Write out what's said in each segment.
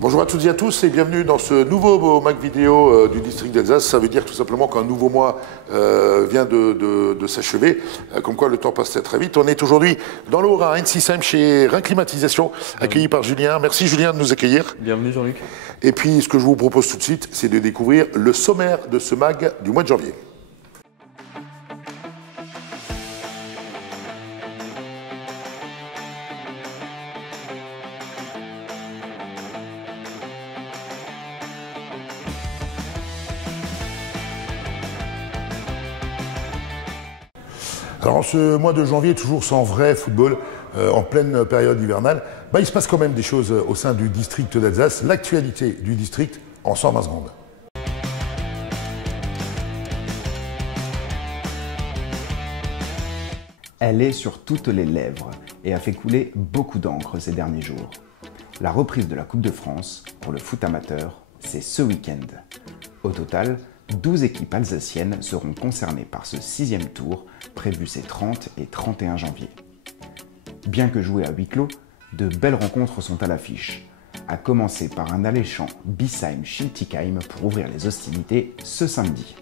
Bonjour à toutes et à tous et bienvenue dans ce nouveau Mac vidéo du district d'Alsace. Ça veut dire tout simplement qu'un nouveau mois vient de s'achever, comme quoi le temps passe très très vite. On est aujourd'hui dans le Haut-Rhin, à Ensisheim, chez Rhin Climatisation, accueilli par Julien. Merci Julien de nous accueillir. Bienvenue Jean-Luc. Et puis ce que je vous propose tout de suite, c'est de découvrir le sommaire de ce mag du mois de janvier. Alors en ce mois de janvier, toujours sans vrai football, en pleine période hivernale, il se passe quand même des choses au sein du district d'Alsace. L'actualité du district en 120 secondes. Elle est sur toutes les lèvres et a fait couler beaucoup d'encre ces derniers jours. La reprise de la Coupe de France pour le foot amateur, c'est ce week-end. Au total, 12 équipes alsaciennes seront concernées par ce 6e tour prévu ces 30 et 31 janvier. Bien que joué à huis clos, de belles rencontres sont à l'affiche, à commencer par un alléchant Biesheim-Schiltigheim pour ouvrir les hostilités ce samedi.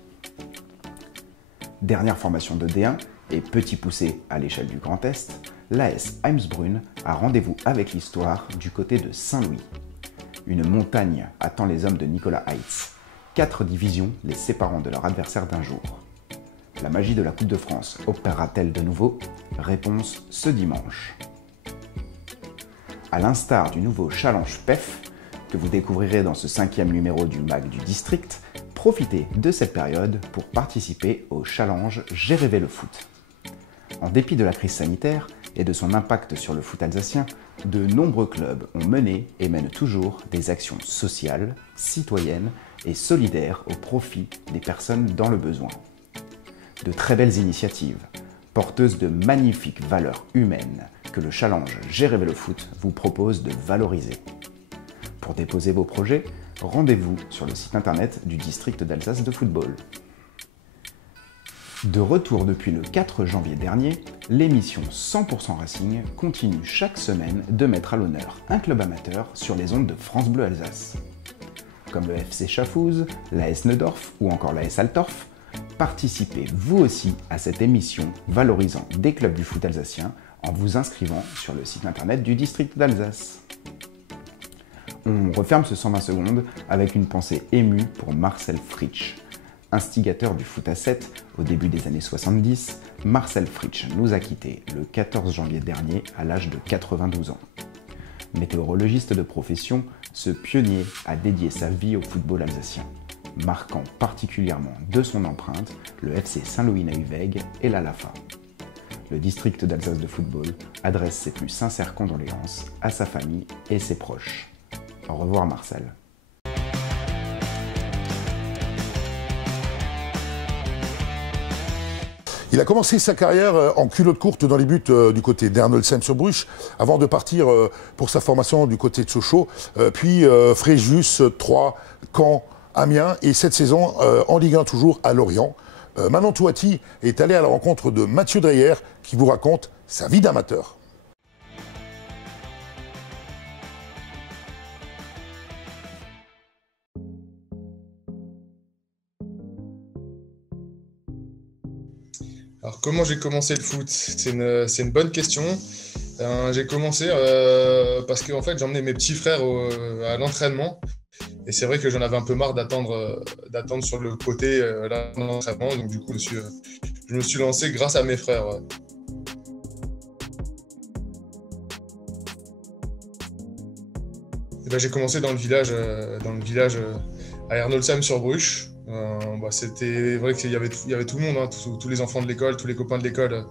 Dernière formation de D1 et petit poussé à l'échelle du Grand Est, l'AS Eimsbrunn a rendez-vous avec l'histoire du côté de Saint-Louis. Une montagne attend les hommes de Nicolas Heitz. 4 divisions les séparant de leur adversaire d'un jour. La magie de la Coupe de France opérera-t-elle de nouveau? Réponse ce dimanche. À l'instar du nouveau Challenge PEF, que vous découvrirez dans ce 5e numéro du MAG du District, profitez de cette période pour participer au Challenge J'ai rêvé le foot. En dépit de la crise sanitaire et de son impact sur le foot alsacien, de nombreux clubs ont mené et mènent toujours des actions sociales, citoyennes et solidaires au profit des personnes dans le besoin. De très belles initiatives, porteuses de magnifiques valeurs humaines que le Challenge J'ai rêvé le foot vous propose de valoriser. Pour déposer vos projets, rendez-vous sur le site internet du district d'Alsace de football. De retour depuis le 4 janvier dernier, l'émission 100% Racing continue chaque semaine de mettre à l'honneur un club amateur sur les ondes de France Bleu Alsace. Comme le FC Schaffhouse, l'AS Neudorf ou encore l'AS Altorf, participez vous aussi à cette émission valorisant des clubs du foot alsacien en vous inscrivant sur le site internet du district d'Alsace. On referme ce 120 secondes avec une pensée émue pour Marcel Fritsch. Instigateur du foot à 7 au début des années 70, Marcel Fritsch nous a quittés le 14 janvier dernier à l'âge de 92 ans. Météorologiste de profession, ce pionnier a dédié sa vie au football alsacien, marquant particulièrement de son empreinte le FC Saint-Louis-Nauvègue et la LAFA. Le district d'Alsace de football adresse ses plus sincères condoléances à sa famille et ses proches. Au revoir Marcel. Il a commencé sa carrière en culotte courte dans les buts du côté d'Ernoldsheim-sur-Bruche, avant de partir pour sa formation du côté de Sochaux, puis Fréjus, Troyes, Caen, Amiens, et cette saison en Ligue 1 toujours à Lorient. Manon Touati est allé à la rencontre de Mathieu Dreyer qui vous raconte sa vie d'amateur. Alors comment j'ai commencé le foot? C'est une bonne question. J'ai commencé parce que en fait, j'emmenais mes petits frères à l'entraînement. Et c'est vrai que j'en avais un peu marre d'attendre sur le côté l'entraînement. Donc du coup, je me suis lancé grâce à mes frères. Ouais. Et ben, j'ai commencé dans le village à Ernoldsheim-sur-Bruche. C'était vrai qu'il y avait tout le monde, hein, tous les enfants de l'école, tous les copains de l'école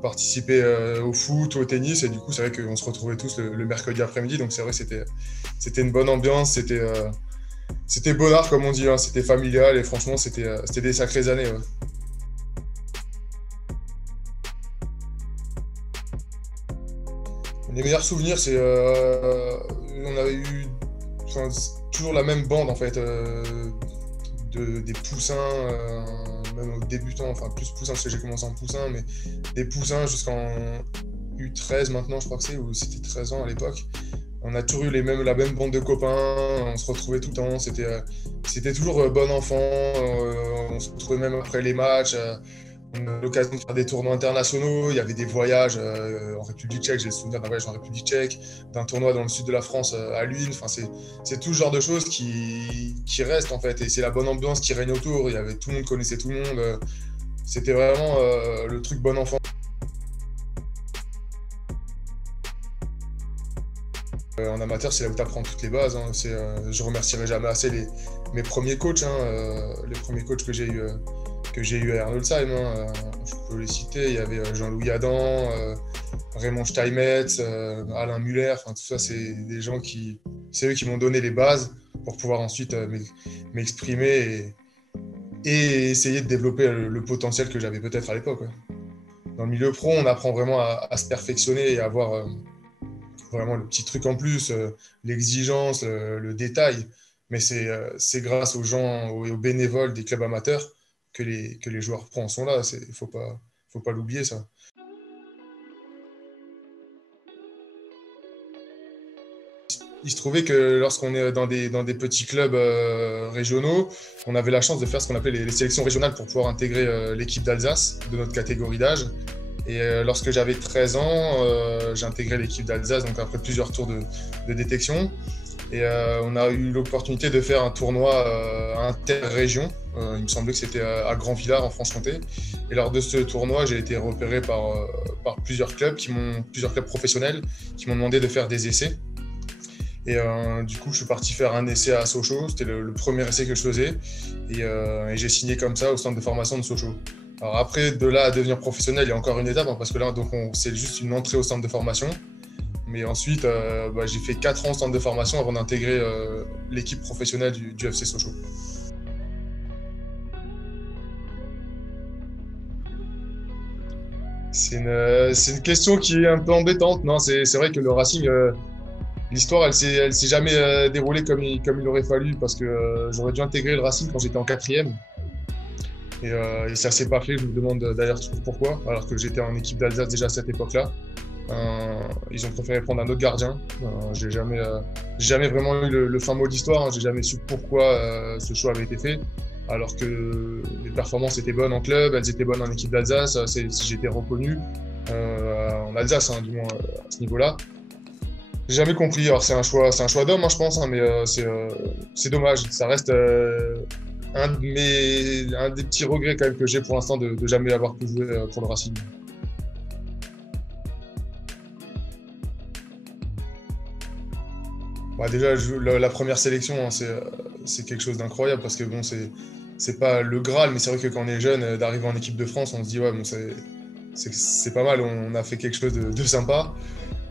participaient au foot, au tennis, et du coup c'est vrai qu'on se retrouvait tous le mercredi après-midi, donc c'est vrai que c'était une bonne ambiance, c'était bonheur comme on dit, hein, c'était familial et franchement c'était des sacrées années. Ouais. Les meilleurs souvenirs, c'est on avait eu toujours la même bande en fait. Des poussins, même aux débutants, enfin plus poussins parce que j'ai commencé en poussin, mais des poussins jusqu'en U13 maintenant, je crois que c'est, ou c'était 13 ans à l'époque. On a toujours eu la même bande de copains, on se retrouvait tout le temps, c'était toujours bon enfant, on se retrouvait même après les matchs, on a eu l'occasion de faire des tournois internationaux, il y avait des voyages en République tchèque, j'ai le souvenir d'un voyage en République tchèque, d'un tournoi dans le sud de la France à Luynes, enfin, c'est tout ce genre de choses qui restent en fait, et c'est la bonne ambiance qui règne autour, tout le monde connaissait tout le monde, c'était vraiment le truc bon enfant. En amateur, c'est là où tu apprends toutes les bases. Hein. Je remercierai jamais assez mes premiers coachs, les premiers coachs que j'ai eu à Arnoldsheim. Je peux les citer. Il y avait Jean-Louis Adam, Raymond Steinmetz, Alain Muller. Tout ça, c'est des gens c'est eux qui m'ont donné les bases pour pouvoir ensuite m'exprimer et essayer de développer le potentiel que j'avais peut-être à l'époque. Ouais. Dans le milieu pro, on apprend vraiment à se perfectionner et à avoir vraiment le petit truc en plus, l'exigence, le détail. Mais c'est grâce aux gens et aux bénévoles des clubs amateurs que les joueurs pro en sont là. Il faut pas l'oublier, ça. Il se trouvait que lorsqu'on est dans des petits clubs régionaux, on avait la chance de faire ce qu'on appelait les sélections régionales pour pouvoir intégrer l'équipe d'Alsace de notre catégorie d'âge. Et lorsque j'avais 13 ans, j'ai intégré l'équipe d'Alsace, donc après plusieurs tours de détection. Et on a eu l'opportunité de faire un tournoi inter-région. Il me semblait que c'était à Grand-Villard, en Franche-Comté. Et lors de ce tournoi, j'ai été repéré par plusieurs clubs professionnels qui m'ont demandé de faire des essais. Et du coup, je suis parti faire un essai à Sochaux. C'était le premier essai que je faisais. Et j'ai signé comme ça au centre de formation de Sochaux. Alors après, de là à devenir professionnel, il y a encore une étape, parce que là, c'est juste une entrée au centre de formation. Mais ensuite, j'ai fait 4 ans au centre de formation avant d'intégrer l'équipe professionnelle du FC Sochaux. C'est une question qui est un peu embêtante. Non, c'est vrai que le Racing, l'histoire, elle s'est jamais déroulée comme il aurait fallu, parce que j'aurais dû intégrer le Racing quand j'étais en 4e. Et ça s'est pas fait, je me demande d'ailleurs pourquoi, alors que j'étais en équipe d'Alsace déjà à cette époque-là. Ils ont préféré prendre un autre gardien. J'ai jamais vraiment eu le fin mot de l'histoire, j'ai jamais su pourquoi ce choix avait été fait, alors que les performances étaient bonnes en club, elles étaient bonnes en équipe d'Alsace, j'ai été reconnu en Alsace, du moins à ce niveau-là. J'ai jamais compris, alors c'est un choix d'homme, je pense, mais c'est dommage, ça reste un des petits regrets quand même que j'ai pour l'instant de jamais avoir pu jouer pour le Racing. Déjà, la première sélection, c'est quelque chose d'incroyable, parce que bon, c'est pas le Graal, mais c'est vrai que quand on est jeune, d'arriver en équipe de France, on se dit ouais, bon, c'est pas mal, on a fait quelque chose de sympa.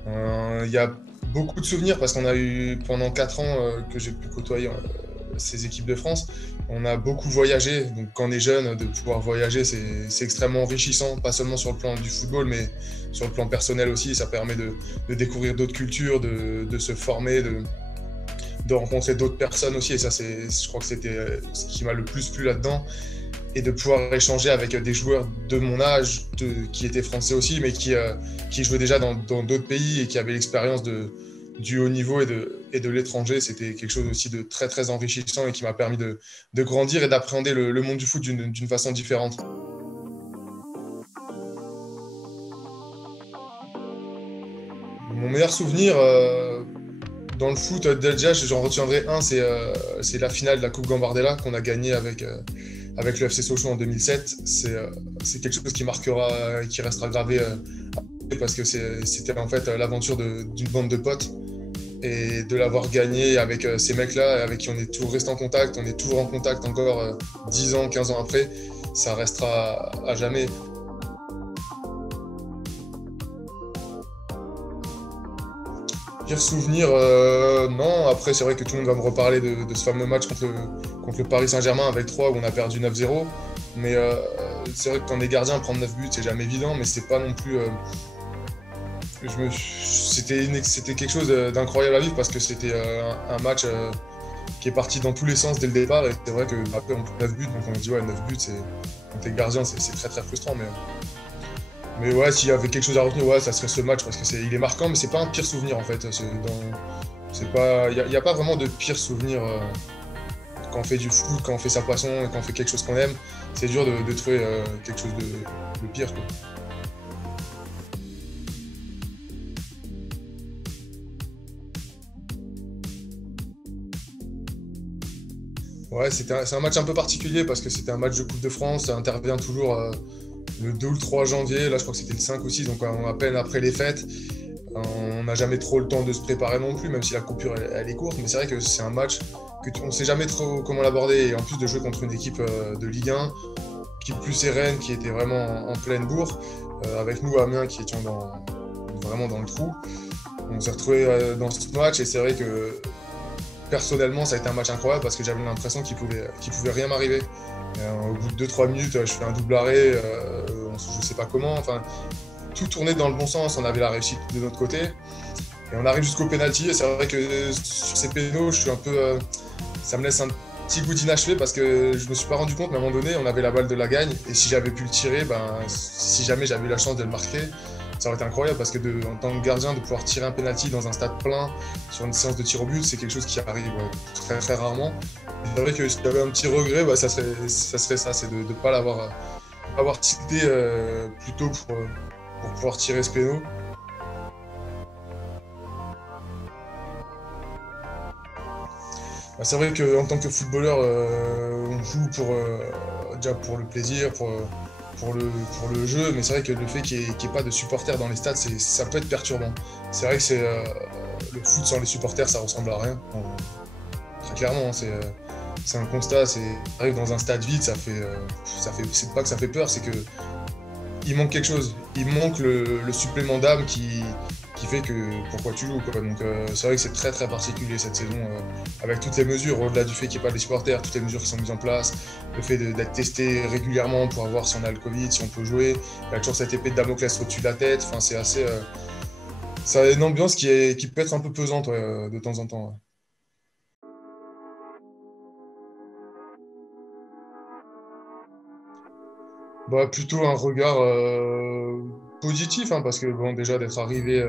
Il y a beaucoup de souvenirs, parce qu'on a eu pendant 4 ans que j'ai pu côtoyer ces équipes de France, on a beaucoup voyagé. Donc quand on est jeune, de pouvoir voyager, c'est extrêmement enrichissant, pas seulement sur le plan du football, mais sur le plan personnel aussi. Ça permet de découvrir d'autres cultures, de se former, de rencontrer d'autres personnes aussi. Et ça, je crois que c'était ce qui m'a le plus plu là-dedans. Et de pouvoir échanger avec des joueurs de mon âge, qui étaient français aussi, mais qui jouaient déjà dans d'autres pays et qui avaient l'expérience du haut niveau et de l'étranger. C'était quelque chose aussi de très très enrichissant et qui m'a permis de grandir et d'appréhender le monde du foot d'une façon différente. Mon meilleur souvenir dans le foot, déjà j'en retiendrai un, c'est la finale de la Coupe Gambardella qu'on a gagnée avec le FC Sochaux en 2007. C'est quelque chose qui marquera et qui restera gravé parce que c'était en fait l'aventure d'une bande de potes. Et de l'avoir gagné avec ces mecs-là, avec qui on est toujours resté en contact, on est toujours en contact encore 10 ans, 15 ans après, ça restera à jamais. Pire souvenir, non. Après, c'est vrai que tout le monde va me reparler de ce fameux match contre le Paris Saint-Germain avec 3 où on a perdu 9-0. Mais c'est vrai que quand on est gardien, prendre 9 buts, c'est jamais évident, mais c'est pas non plus... C'était quelque chose d'incroyable à vivre, parce que c'était un match qui est parti dans tous les sens dès le départ, et c'est vrai qu'après on prend 9 buts, donc on se dit ouais, 9 buts, quand t'es gardien, c'est très très frustrant, Mais ouais, s'il y avait quelque chose à retenir, ouais, ça serait ce match parce que il est marquant, mais c'est pas un pire souvenir en fait. C'est pas, y a pas vraiment de pire souvenir quand on fait du foot, quand on fait sa passion et quand on fait quelque chose qu'on aime. C'est dur de trouver quelque chose de pire, quoi. Ouais, c'est un match un peu particulier parce que c'était un match de Coupe de France. Ça intervient toujours le 2 ou le 3 janvier. Là, je crois que c'était le 5 aussi, donc à peine après les fêtes. On n'a jamais trop le temps de se préparer non plus, même si la coupure elle est courte. Mais c'est vrai que c'est un match on ne sait jamais trop comment l'aborder. Et en plus de jouer contre une équipe de Ligue 1, équipe plus sereine, qui était vraiment en pleine bourre, avec nous, Amiens, qui étions vraiment dans le trou. On s'est retrouvés dans ce match et c'est vrai que personnellement, ça a été un match incroyable parce que j'avais l'impression qu'il pouvait rien m'arriver. Au bout de 2-3 minutes, je fais un double arrêt, je ne sais pas comment. Enfin, tout tournait dans le bon sens, on avait la réussite de notre côté. Et on arrive jusqu'au pénalty, et c'est vrai que sur ces pénaux, je suis un peu, ça me laisse un petit goût d'inachevé parce que je me suis pas rendu compte, mais à un moment donné, on avait la balle de la gagne, et si j'avais pu le tirer, si jamais j'avais eu la chance de le marquer, ça aurait été incroyable parce que en tant que gardien, de pouvoir tirer un penalty dans un stade plein sur une séance de tir au but, c'est quelque chose qui arrive très très rarement. Et c'est vrai que si j'avais un petit regret, ça serait ça, c'est de ne pas avoir tilté plus tôt pour pouvoir tirer ce péno. C'est vrai qu'en tant que footballeur, on joue déjà pour le plaisir, pour le jeu, mais c'est vrai que le fait qu'il n'y ait pas de supporters dans les stades, ça peut être perturbant. C'est vrai que le foot sans les supporters, ça ressemble à rien. Très clairement, c'est un constat. Arrive dans un stade vide, c'est pas que ça fait peur, c'est que il manque quelque chose. Il manque le supplément d'âme qui fait que pourquoi tu joues, quoi. Donc c'est vrai que c'est très très particulier cette saison avec toutes les mesures, au-delà du fait qu'il n'y ait pas de supporters, toutes les mesures qui sont mises en place, le fait d'être testé régulièrement pour voir si on a le Covid, si on peut jouer. Il y a toujours cette épée de Damoclès au-dessus de la tête. Enfin, c'est assez. Ça a une ambiance qui peut être un peu pesante de temps en temps. Ouais. Plutôt un regard positif, hein, parce que bon, déjà d'être arrivé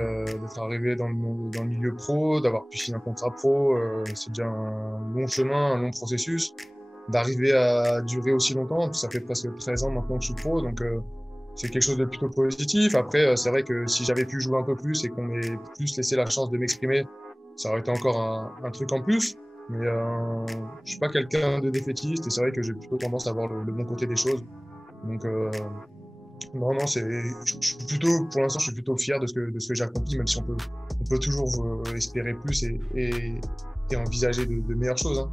dans le milieu pro, d'avoir pu signer un contrat pro, c'est déjà un long chemin, un long processus. D'arriver à durer aussi longtemps, ça fait presque 13 ans maintenant que je suis pro, donc c'est quelque chose de plutôt positif. Après, c'est vrai que si j'avais pu jouer un peu plus et qu'on m'ait plus laissé la chance de m'exprimer, ça aurait été encore un truc en plus. Mais je suis pas quelqu'un de défaitiste et c'est vrai que j'ai plutôt tendance à voir le bon côté des choses. Donc, non, je suis plutôt, pour l'instant, je suis plutôt fier de ce que j'ai accompli, même si on peut toujours espérer plus et envisager de meilleures choses. Hein.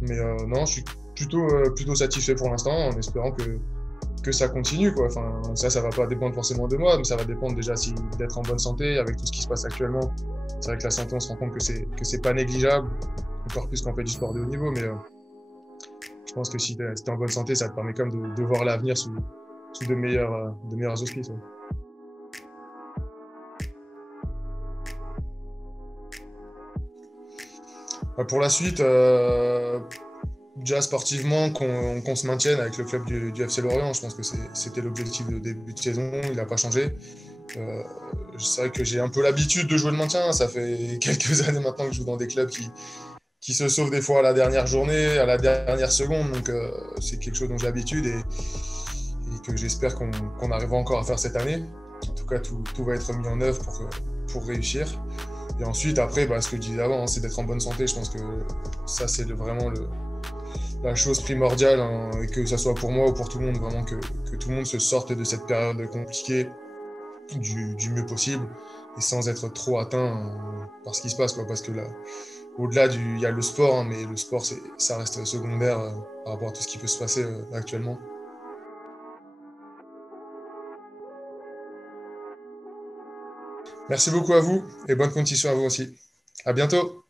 Mais non, je suis plutôt satisfait pour l'instant, en espérant que ça continue, quoi. Enfin, ça va pas dépendre forcément de moi, mais ça va dépendre déjà d'être en bonne santé avec tout ce qui se passe actuellement. C'est vrai que la santé, on se rend compte que c'est pas négligeable, encore plus quand on fait du sport de haut niveau, mais je pense que si tu es en bonne santé, ça te permet quand même de voir l'avenir sous de meilleurs auspices. Ouais. Pour la suite, déjà sportivement, qu'on se maintienne avec le club du FC Lorient, je pense que c'était l'objectif de début de saison, il n'a pas changé. C'est vrai que j'ai un peu l'habitude de jouer le maintien, ça fait quelques années maintenant que je joue dans des clubs qui se sauvent des fois à la dernière journée, à la dernière seconde, donc c'est quelque chose dont j'ai l'habitude et que j'espère qu'on arrivera encore à faire cette année. En tout cas, tout va être mis en œuvre pour réussir. Et ensuite, après, ce que je disais avant, hein, c'est d'être en bonne santé. Je pense que ça, c'est vraiment la chose primordiale, hein, et que ça soit pour moi ou pour tout le monde, vraiment que tout le monde se sorte de cette période compliquée du mieux possible et sans être trop atteint par ce qui se passe, quoi. Parce que là, au-delà il y a le sport, hein, mais le sport, ça reste secondaire par rapport à tout ce qui peut se passer actuellement. Merci beaucoup à vous et bonne continuation à vous aussi. À bientôt.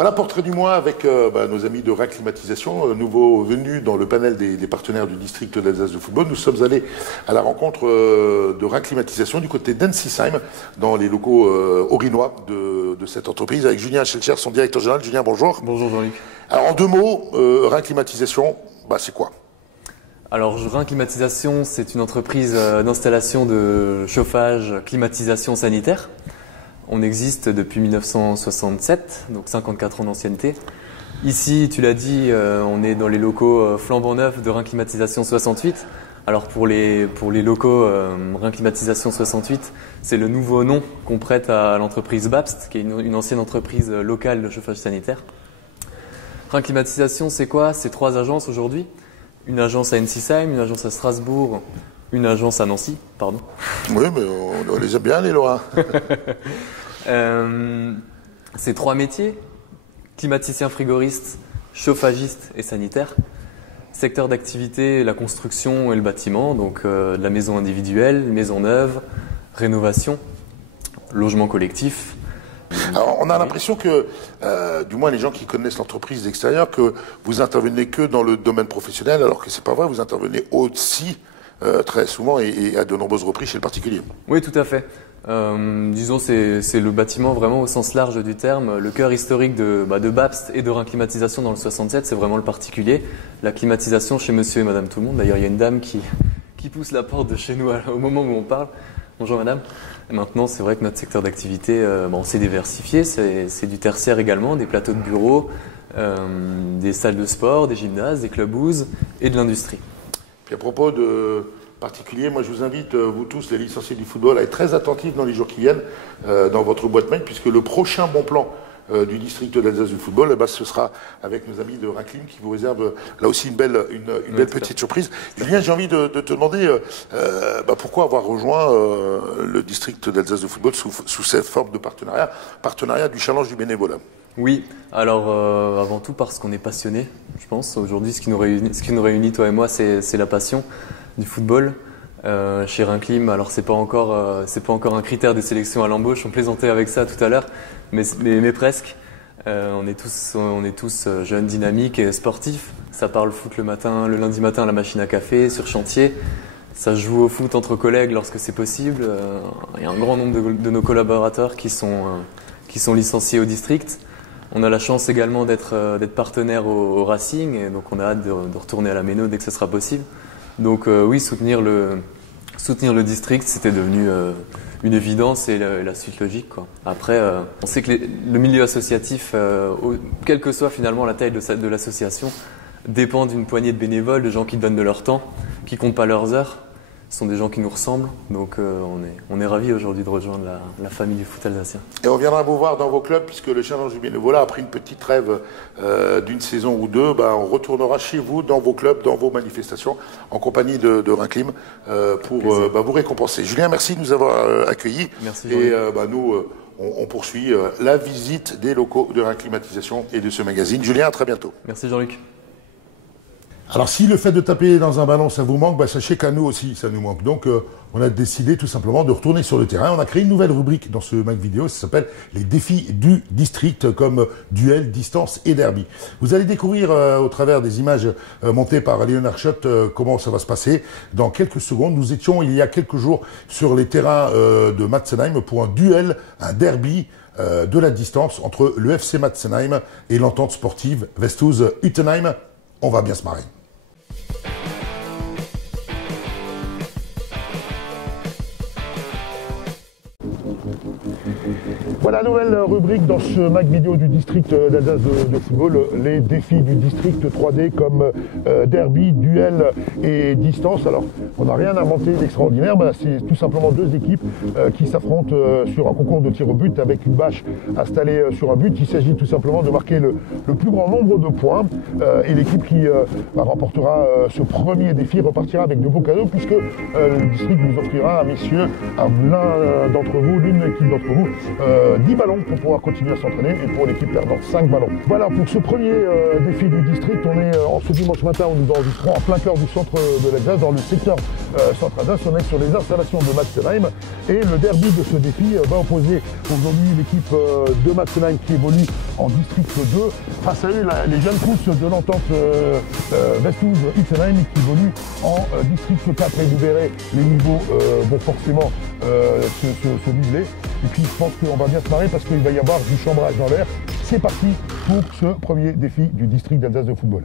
Voilà, portrait du mois avec nos amis de RAC Climatisation, nouveau venus dans le panel des partenaires du district d'Alsace de football. Nous sommes allés à la rencontre de RAC Climatisation du côté d'Ensisheim, dans les locaux orinois de cette entreprise, avec Julien Schelcher, son directeur général. Julien, bonjour. Bonjour Jean-Luc. Alors en 2 mots, RAC Climatisation, c'est quoi? Alors RAC Climatisation, c'est une entreprise d'installation de chauffage, climatisation sanitaire. On existe depuis 1967, donc 54 ans d'ancienneté. Ici, tu l'as dit, on est dans les locaux flambant neufs de RAC Climatisation 68. Alors pour les locaux RAC Climatisation 68, c'est le nouveau nom qu'on prête à l'entreprise BAPST, qui est une ancienne entreprise locale de chauffage sanitaire. RAC Climatisation, c'est quoi? C'est 3 agences aujourd'hui. Une agence à Ensisheim, une agence à Strasbourg, une agence à Nancy, pardon. Oui, mais on les aime bien, les Lorrains. C'est 3 métiers, climaticien frigoriste, chauffagiste et sanitaire. Secteur d'activité, la construction et le bâtiment, donc de la maison individuelle, maison neuve, rénovation, logement collectif. Alors, on a l'impression que, du moins les gens qui connaissent l'entreprise d'extérieur, que vous intervenez que dans le domaine professionnel, alors que c'est pas vrai, vous intervenez aussi très souvent et à de nombreuses reprises chez le particulier. Oui, tout à fait. Disons, c'est le bâtiment vraiment au sens large du terme. Le cœur historique de BAPST et de RAC Climatisation dans le 67, c'est vraiment le particulier. La climatisation chez monsieur et madame tout le monde. D'ailleurs, il y a une dame qui pousse la porte de chez nous au moment où on parle. Bonjour madame. Et maintenant, c'est vrai que notre secteur d'activité, on s'est diversifié. C'est du tertiaire également, des plateaux de bureaux, des salles de sport, des gymnases, des clubhouses et de l'industrie. Puis à propos de particulier, moi je vous invite, vous tous les licenciés du football, à être très attentifs dans les jours qui viennent dans votre boîte mail, puisque le prochain bon plan du district d'Alsace du football, ce sera avec nos amis de RACLIM qui vous réservent là aussi une belle petite surprise. Julien, j'ai envie de te demander pourquoi avoir rejoint le district d'Alsace de football sous cette forme de partenariat du challenge du bénévolat. Oui, alors avant tout parce qu'on est passionné, je pense. Aujourd'hui, ce qui nous réunit, toi et moi, c'est la passion du football. Chez RACLIM, alors c'est pas encore un critère de sélection à l'embauche. On plaisantait avec ça tout à l'heure, mais presque. On est tous jeunes, dynamiques et sportifs. Ça parle foot le lundi matin à la machine à café, sur chantier. Ça joue au foot entre collègues lorsque c'est possible. Il y a un grand nombre de nos collaborateurs qui sont licenciés au district. On a la chance également d'être partenaire au Racing, et donc on a hâte de retourner à la Méno dès que ce sera possible. Donc oui, soutenir le district, c'était devenu une évidence et la suite logique, quoi. Après, on sait que le milieu associatif, quelle que soit finalement la taille de l'association, dépend d'une poignée de bénévoles, de gens qui donnent de leur temps, qui comptent pas leurs heures. Ce sont des gens qui nous ressemblent, donc on est ravis aujourd'hui de rejoindre la famille du foot alsacien. Et on viendra vous voir dans vos clubs, puisque le challenge du bénévolat a pris une petite trêve d'une saison ou deux. On retournera chez vous, dans vos clubs, dans vos manifestations, en compagnie de RACLIM, pour vous récompenser. Julien, merci de nous avoir accueillis. Merci. Et nous, on poursuit la visite des locaux de RAC Climatisation et de ce magazine. Julien, à très bientôt. Merci Jean-Luc. Alors si le fait de taper dans un ballon ça vous manque, sachez qu'à nous aussi ça nous manque. Donc on a décidé tout simplement de retourner sur le terrain. On a créé une nouvelle rubrique dans ce Mac vidéo, ça s'appelle les défis du district, comme duel, distance et derby. Vous allez découvrir au travers des images montées par Léonard Schott comment ça va se passer. Dans quelques secondes, nous étions il y a quelques jours sur les terrains de Matzenheim pour un duel, un derby de la distance entre le FC Matzenheim et l'entente sportive Westhouse Utenheim. On va bien se marrer. Voilà, nouvelle rubrique dans ce Mac vidéo du district d'Alsace de football, les défis du district 3D comme derby, duel et distance. Alors, on n'a rien inventé d'extraordinaire, c'est tout simplement 2 équipes qui s'affrontent sur un concours de tir au but avec une bâche installée sur un but. Il s'agit tout simplement de marquer le plus grand nombre de points et l'équipe qui remportera ce premier défi repartira avec de beaux cadeaux, puisque le district vous offrira, messieurs, à l'un d'entre vous, l'une équipe d'entre vous, 10 ballons pour pouvoir continuer à s'entraîner, et pour l'équipe perdante 5 ballons. Voilà pour ce premier défi du district. On est en ce dimanche matin, où nous enregistrons en plein cœur du centre de l'Alsace, dans le secteur centre-Alsace. On est sur les installations de Matzenheim, et le derby de ce défi va opposer aujourd'hui l'équipe de Matzenheim qui évolue en District 2 face à eux, les jeunes pousses de l'entente Westhouse Xenheim qui évoluent en District 4. Et vous verrez, les niveaux vont forcément se niveler. Et puis je pense qu'on va bien se marrer parce qu'il va y avoir du chambrage dans l'air. C'est parti pour ce premier défi du District d'Alsace de football.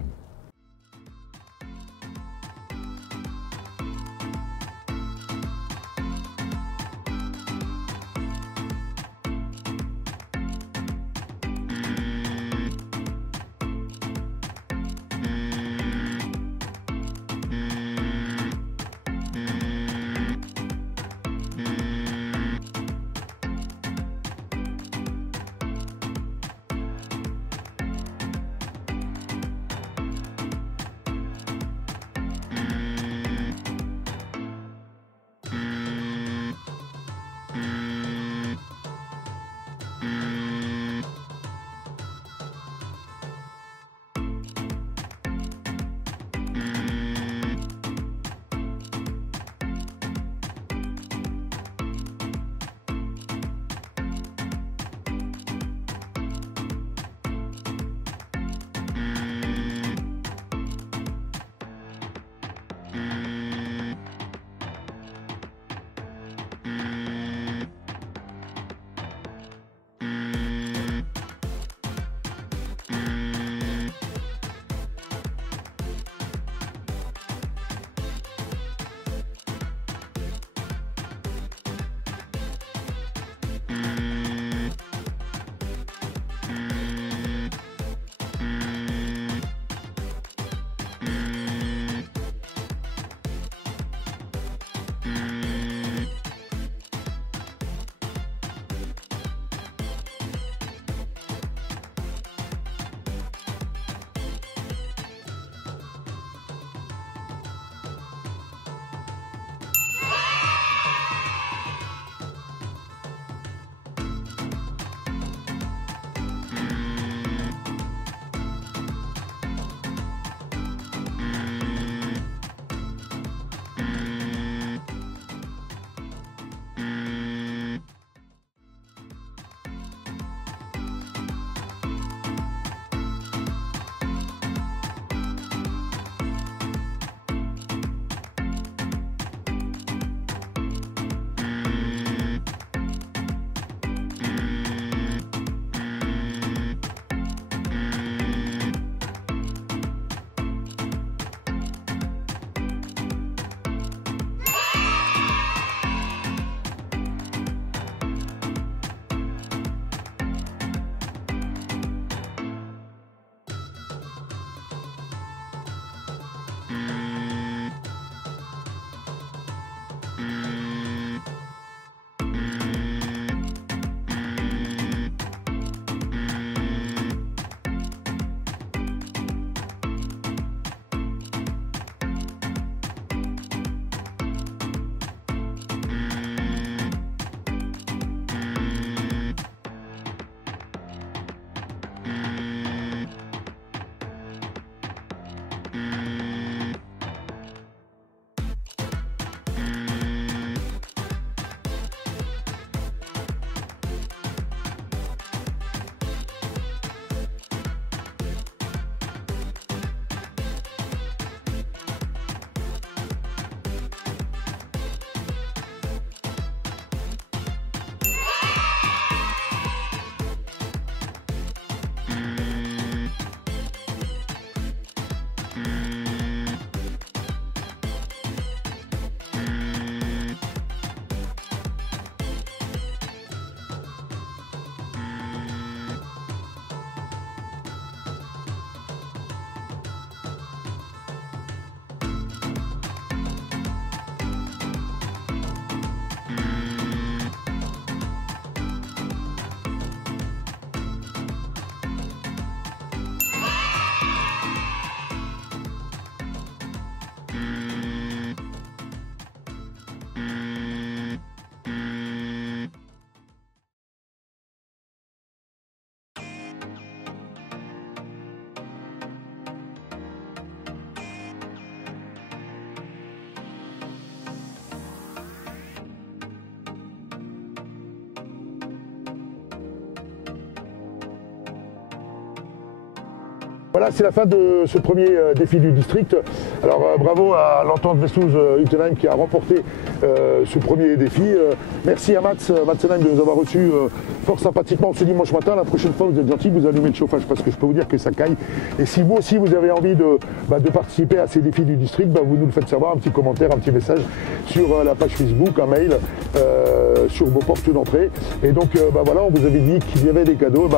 Voilà, c'est la fin de ce premier défi du district. Alors bravo à l'entente Vestouze-Utenheim qui a remporté ce premier défi. Merci à Matzenheim de nous avoir reçus fort sympathiquement ce dimanche matin. La prochaine fois, vous êtes gentils, vous allumez le chauffage parce que je peux vous dire que ça caille. Et si vous aussi vous avez envie de participer à ces défis du district, vous nous le faites savoir, un petit commentaire, un petit message sur la page Facebook, un mail, sur vos portes d'entrée. Et donc voilà, on vous avait dit qu'il y avait des cadeaux.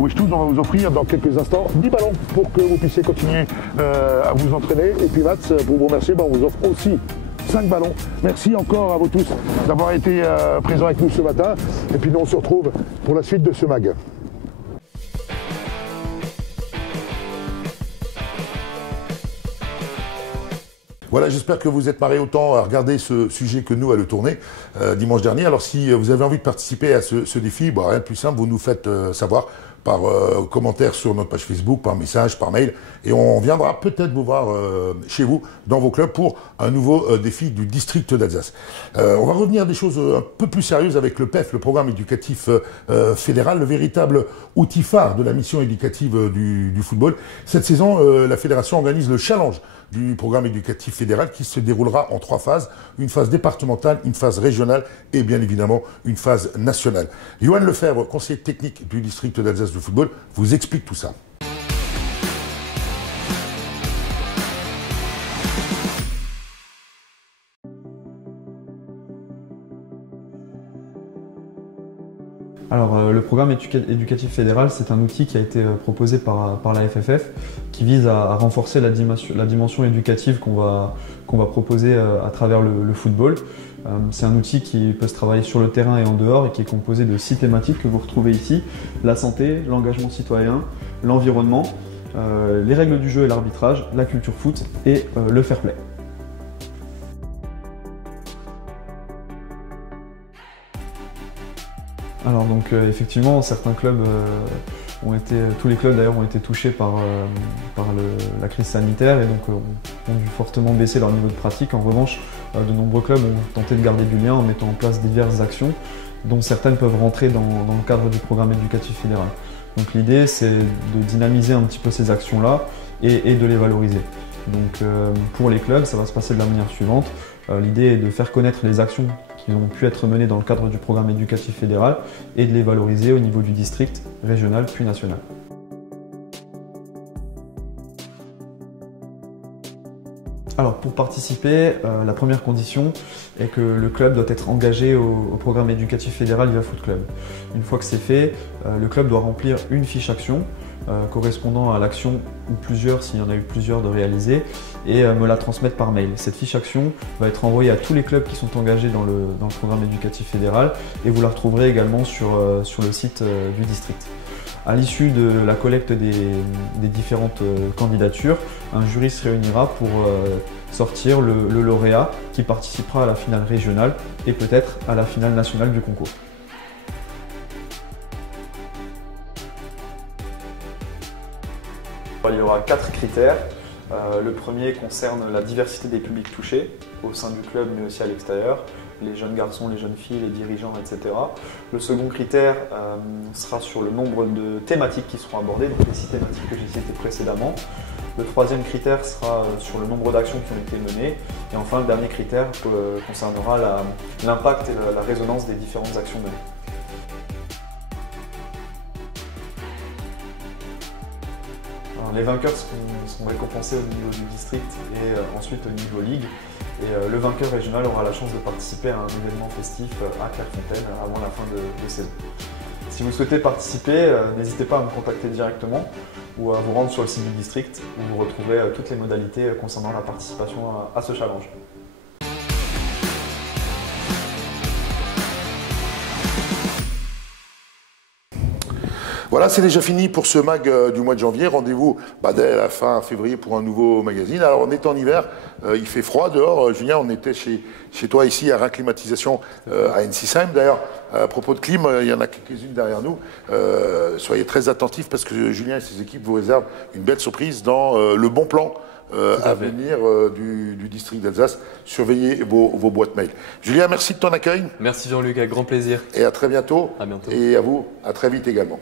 Wishtools, on va vous offrir dans quelques instants 10 ballons pour que vous puissiez continuer à vous entraîner. Et puis Mats, pour vous remercier, on vous offre aussi 5 ballons. Merci encore à vous tous d'avoir été présents avec nous ce matin. Et puis nous on se retrouve pour la suite de ce mag. Voilà, j'espère que vous êtes marrés autant à regarder ce sujet que nous à le tourner dimanche dernier. Alors si vous avez envie de participer à ce défi, rien de plus simple, vous nous faites savoir par commentaire sur notre page Facebook, par message, par mail, et on viendra peut-être vous voir chez vous, dans vos clubs, pour un nouveau défi du district d'Alsace. On va revenir à des choses un peu plus sérieuses avec le PEF, le programme éducatif fédéral, le véritable outil phare de la mission éducative du football. Cette saison, la fédération organise le challenge du programme éducatif fédéral qui se déroulera en 3 phases, une phase départementale, une phase régionale et bien évidemment une phase nationale. Johan Lefebvre, conseiller technique du district d'Alsace de football, vous explique tout ça. Alors, le programme éducatif fédéral, c'est un outil qui a été proposé par la FFF qui vise à renforcer la dimension éducative qu'on va proposer à travers le football. C'est un outil qui peut se travailler sur le terrain et en dehors et qui est composé de 6 thématiques que vous retrouvez ici: la santé, l'engagement citoyen, l'environnement, les règles du jeu et l'arbitrage, la culture foot et le fair play. Alors donc effectivement, certains clubs tous les clubs d'ailleurs ont été touchés par la crise sanitaire et donc ont dû fortement baisser leur niveau de pratique. En revanche, de nombreux clubs ont tenté de garder du lien en mettant en place diverses actions, dont certaines peuvent rentrer dans le cadre du programme éducatif fédéral. Donc l'idée, c'est de dynamiser un petit peu ces actions-là et de les valoriser. Donc pour les clubs, ça va se passer de la manière suivante. L'idée est de faire connaître les actions qui ont pu être menées dans le cadre du programme éducatif fédéral et de les valoriser au niveau du district, régional puis national. Alors pour participer, la première condition est que le club doit être engagé au programme éducatif fédéral via Foot Club. Une fois que c'est fait, le club doit remplir une fiche action correspondant à l'action ou plusieurs, s'il y en a eu plusieurs, de réaliser, et me la transmettre par mail. Cette fiche action va être envoyée à tous les clubs qui sont engagés dans le programme éducatif fédéral et vous la retrouverez également sur le site du district. À l'issue de la collecte des différentes candidatures, un jury se réunira pour sortir le lauréat qui participera à la finale régionale et peut-être à la finale nationale du concours. Il y aura 4 critères. Le premier concerne la diversité des publics touchés, au sein du club mais aussi à l'extérieur, les jeunes garçons, les jeunes filles, les dirigeants, etc. Le second critère sera sur le nombre de thématiques qui seront abordées, donc les 6 thématiques que j'ai citées précédemment. Le troisième critère sera sur le nombre d'actions qui ont été menées. Et enfin, le dernier critère concernera l'impact et la résonance des différentes actions menées. Alors, les vainqueurs seront récompensés au niveau du district et ensuite au niveau ligue. Et le vainqueur régional aura la chance de participer à un événement festif à Clairefontaine avant la fin de saison. Si vous souhaitez participer, n'hésitez pas à me contacter directement ou à vous rendre sur le site du district où vous retrouverez toutes les modalités concernant la participation à ce challenge. Voilà, c'est déjà fini pour ce mag du mois de janvier. Rendez-vous dès la fin février pour un nouveau magazine. Alors, on est en hiver, il fait froid dehors. Julien, on était chez toi ici à Rhin Climatisation à Ensisheim. D'ailleurs, à propos de clim, il y en a quelques-unes derrière nous. Soyez très attentifs parce que Julien et ses équipes vous réservent une belle surprise dans le bon plan à venir du district d'Alsace. Surveillez vos boîtes mail. Julien, merci de ton accueil. Merci Jean-Luc, avec grand plaisir. Et à très bientôt. À bientôt. Et à vous, à très vite également.